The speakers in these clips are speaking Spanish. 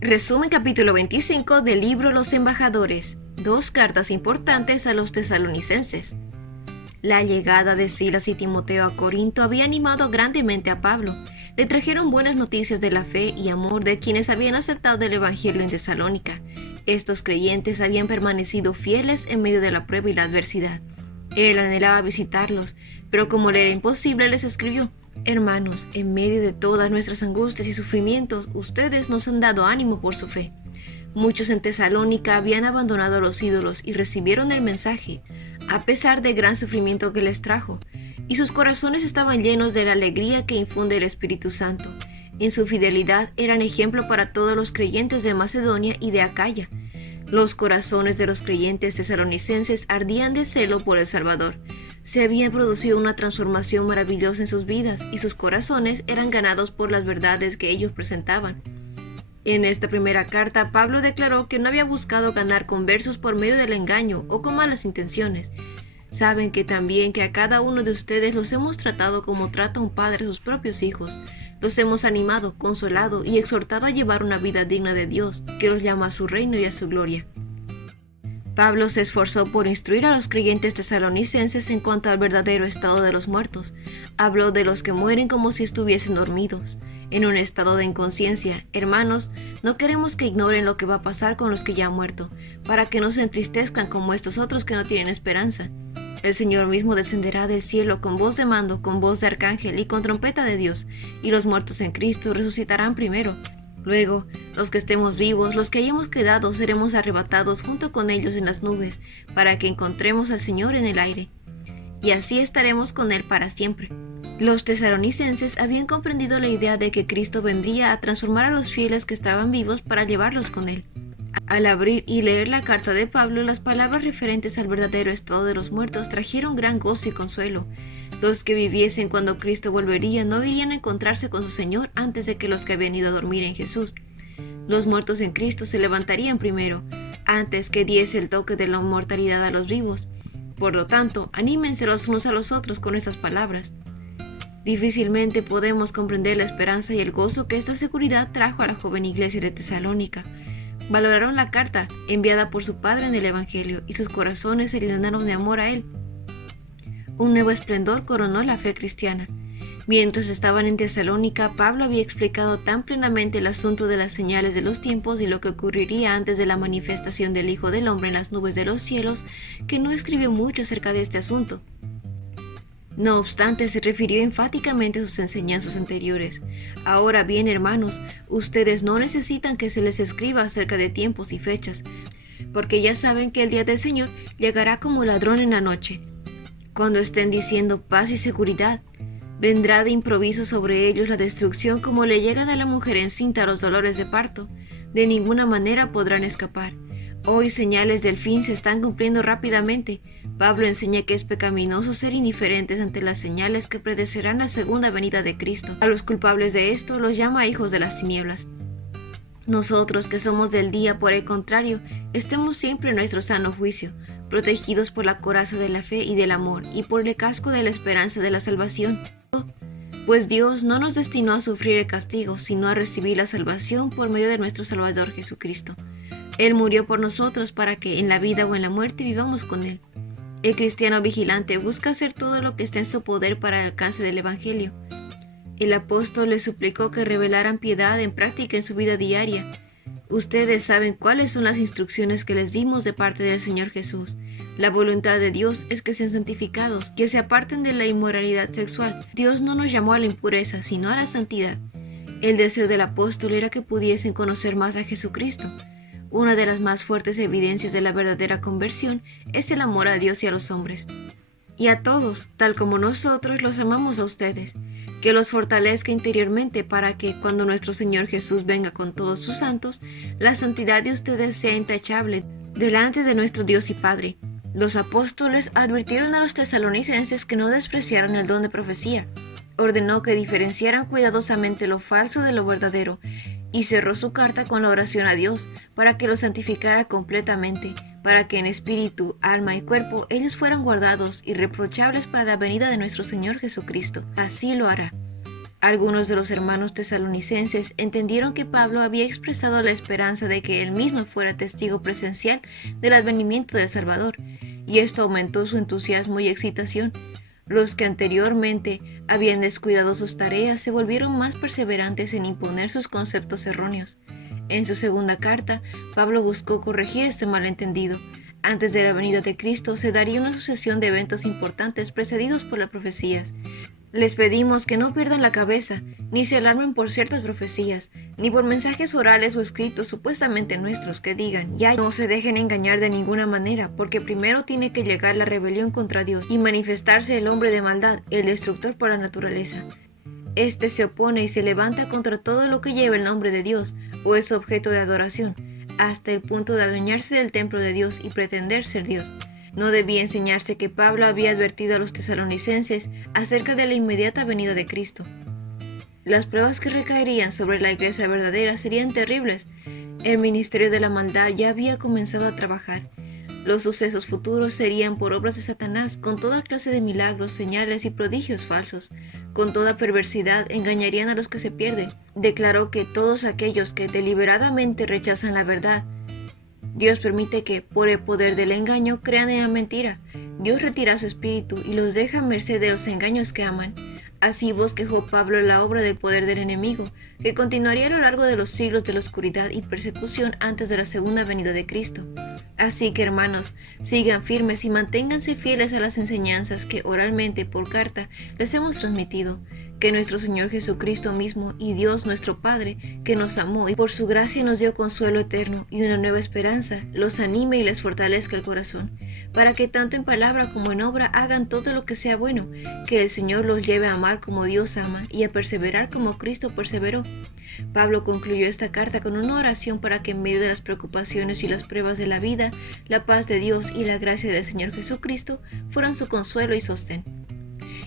Resumen capítulo 25 del libro Los Embajadores. Dos cartas importantes a los tesalonicenses. La llegada de Silas y Timoteo a Corinto había animado grandemente a Pablo. Le trajeron buenas noticias de la fe y amor de quienes habían aceptado el Evangelio en Tesalónica. Estos creyentes habían permanecido fieles en medio de la prueba y la adversidad. Él anhelaba visitarlos, pero como le era imposible, les escribió: Hermanos, en medio de todas nuestras angustias y sufrimientos, ustedes nos han dado ánimo por su fe. Muchos en Tesalónica habían abandonado a los ídolos y recibieron el mensaje, a pesar del gran sufrimiento que les trajo, y sus corazones estaban llenos de la alegría que infunde el Espíritu Santo. En su fidelidad eran ejemplo para todos los creyentes de Macedonia y de Acaya. Los corazones de los creyentes tesalonicenses ardían de celo por el Salvador. Se había producido una transformación maravillosa en sus vidas y sus corazones eran ganados por las verdades que ellos presentaban. En esta primera carta, Pablo declaró que no había buscado ganar conversos por medio del engaño o con malas intenciones. Saben que también que a cada uno de ustedes los hemos tratado como trata un padre a sus propios hijos. Los hemos animado, consolado y exhortado a llevar una vida digna de Dios, que los llama a su reino y a su gloria. Pablo se esforzó por instruir a los creyentes tesalonicenses en cuanto al verdadero estado de los muertos. Habló de los que mueren como si estuviesen dormidos, en un estado de inconsciencia. Hermanos, no queremos que ignoren lo que va a pasar con los que ya han muerto, para que no se entristezcan como estos otros que no tienen esperanza. El Señor mismo descenderá del cielo con voz de mando, con voz de arcángel y con trompeta de Dios, y los muertos en Cristo resucitarán primero. Luego, los que estemos vivos, los que hayamos quedado, seremos arrebatados junto con ellos en las nubes, para que encontremos al Señor en el aire. Y así estaremos con Él para siempre. Los tesalonicenses habían comprendido la idea de que Cristo vendría a transformar a los fieles que estaban vivos para llevarlos con Él. Al abrir y leer la carta de Pablo, las palabras referentes al verdadero estado de los muertos trajeron gran gozo y consuelo. Los que viviesen cuando Cristo volvería no irían a encontrarse con su Señor antes de que los que habían ido a dormir en Jesús. Los muertos en Cristo se levantarían primero, antes que diese el toque de la inmortalidad a los vivos. Por lo tanto, anímense los unos a los otros con estas palabras. Difícilmente podemos comprender la esperanza y el gozo que esta seguridad trajo a la joven iglesia de Tesalónica. Valoraron la carta enviada por su padre en el Evangelio y sus corazones se llenaron de amor a él. Un nuevo esplendor coronó la fe cristiana. Mientras estaban en Tesalónica, Pablo había explicado tan plenamente el asunto de las señales de los tiempos y lo que ocurriría antes de la manifestación del Hijo del Hombre en las nubes de los cielos, que no escribió mucho acerca de este asunto. No obstante, se refirió enfáticamente a sus enseñanzas anteriores. Ahora bien, hermanos, ustedes no necesitan que se les escriba acerca de tiempos y fechas, porque ya saben que el día del Señor llegará como ladrón en la noche. Cuando estén diciendo paz y seguridad, vendrá de improviso sobre ellos la destrucción como le llega a la mujer encinta los dolores de parto. De ninguna manera podrán escapar. Hoy señales del fin se están cumpliendo rápidamente. Pablo enseña que es pecaminoso ser indiferentes ante las señales que predecirán la segunda venida de Cristo. A los culpables de esto los llama hijos de las tinieblas. Nosotros que somos del día, por el contrario, estemos siempre en nuestro sano juicio, protegidos por la coraza de la fe y del amor, y por el casco de la esperanza de la salvación. Pues Dios no nos destinó a sufrir el castigo, sino a recibir la salvación por medio de nuestro Salvador Jesucristo. Él murió por nosotros para que en la vida o en la muerte vivamos con Él. El cristiano vigilante busca hacer todo lo que está en su poder para el alcance del Evangelio. El apóstol les suplicó que revelaran piedad en práctica en su vida diaria. Ustedes saben cuáles son las instrucciones que les dimos de parte del Señor Jesús. La voluntad de Dios es que sean santificados, que se aparten de la inmoralidad sexual. Dios no nos llamó a la impureza, sino a la santidad. El deseo del apóstol era que pudiesen conocer más a Jesucristo. Una de las más fuertes evidencias de la verdadera conversión es el amor a Dios y a los hombres. Y a todos, tal como nosotros los amamos a ustedes, que los fortalezca interiormente para que, cuando nuestro Señor Jesús venga con todos sus santos, la santidad de ustedes sea intachable delante de nuestro Dios y Padre. Los apóstoles advirtieron a los tesalonicenses que no despreciaran el don de profecía. Ordenó que diferenciaran cuidadosamente lo falso de lo verdadero, y cerró su carta con la oración a Dios para que los santificara completamente, para que en espíritu, alma y cuerpo ellos fueran guardados irreprochables para la venida de nuestro Señor Jesucristo. Así lo hará. Algunos de los hermanos tesalonicenses entendieron que Pablo había expresado la esperanza de que él mismo fuera testigo presencial del advenimiento del Salvador, y esto aumentó su entusiasmo y excitación. Los que anteriormente habían descuidado sus tareas se volvieron más perseverantes en imponer sus conceptos erróneos. En su segunda carta, Pablo buscó corregir este malentendido. Antes de la venida de Cristo se daría una sucesión de eventos importantes precedidos por las profecías. Les pedimos que no pierdan la cabeza, ni se alarmen por ciertas profecías, ni por mensajes orales o escritos supuestamente nuestros que digan, ya no se dejen engañar de ninguna manera, porque primero tiene que llegar la rebelión contra Dios y manifestarse el hombre de maldad, el destructor por la naturaleza. Este se opone y se levanta contra todo lo que lleva el nombre de Dios o es objeto de adoración, hasta el punto de adueñarse del templo de Dios y pretender ser Dios. No debía enseñarse que Pablo había advertido a los tesalonicenses acerca de la inmediata venida de Cristo. Las pruebas que recaerían sobre la iglesia verdadera serían terribles. El ministerio de la maldad ya había comenzado a trabajar. Los sucesos futuros serían por obras de Satanás, con toda clase de milagros, señales y prodigios falsos. Con toda perversidad engañarían a los que se pierden. Declaró que todos aquellos que deliberadamente rechazan la verdad, Dios permite que, por el poder del engaño, crean en la mentira. Dios retira su espíritu y los deja a merced de los engaños que aman. Así bosquejó Pablo la obra del poder del enemigo, que continuaría a lo largo de los siglos de la oscuridad y persecución antes de la segunda venida de Cristo. Así que, hermanos, sigan firmes y manténganse fieles a las enseñanzas que oralmente por carta les hemos transmitido. Que nuestro Señor Jesucristo mismo y Dios nuestro Padre, que nos amó y por su gracia nos dio consuelo eterno y una nueva esperanza, los anime y les fortalezca el corazón, para que tanto en palabra como en obra hagan todo lo que sea bueno, que el Señor los lleve a amar como Dios ama y a perseverar como Cristo perseveró. Pablo concluyó esta carta con una oración para que en medio de las preocupaciones y las pruebas de la vida, la paz de Dios y la gracia del Señor Jesucristo fueran su consuelo y sostén.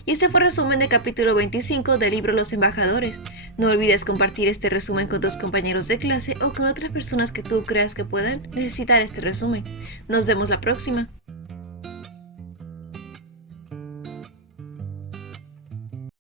Y este fue el resumen del capítulo 25 del libro Los Embajadores. No olvides compartir este resumen con tus compañeros de clase o con otras personas que tú creas que puedan necesitar este resumen. Nos vemos la próxima.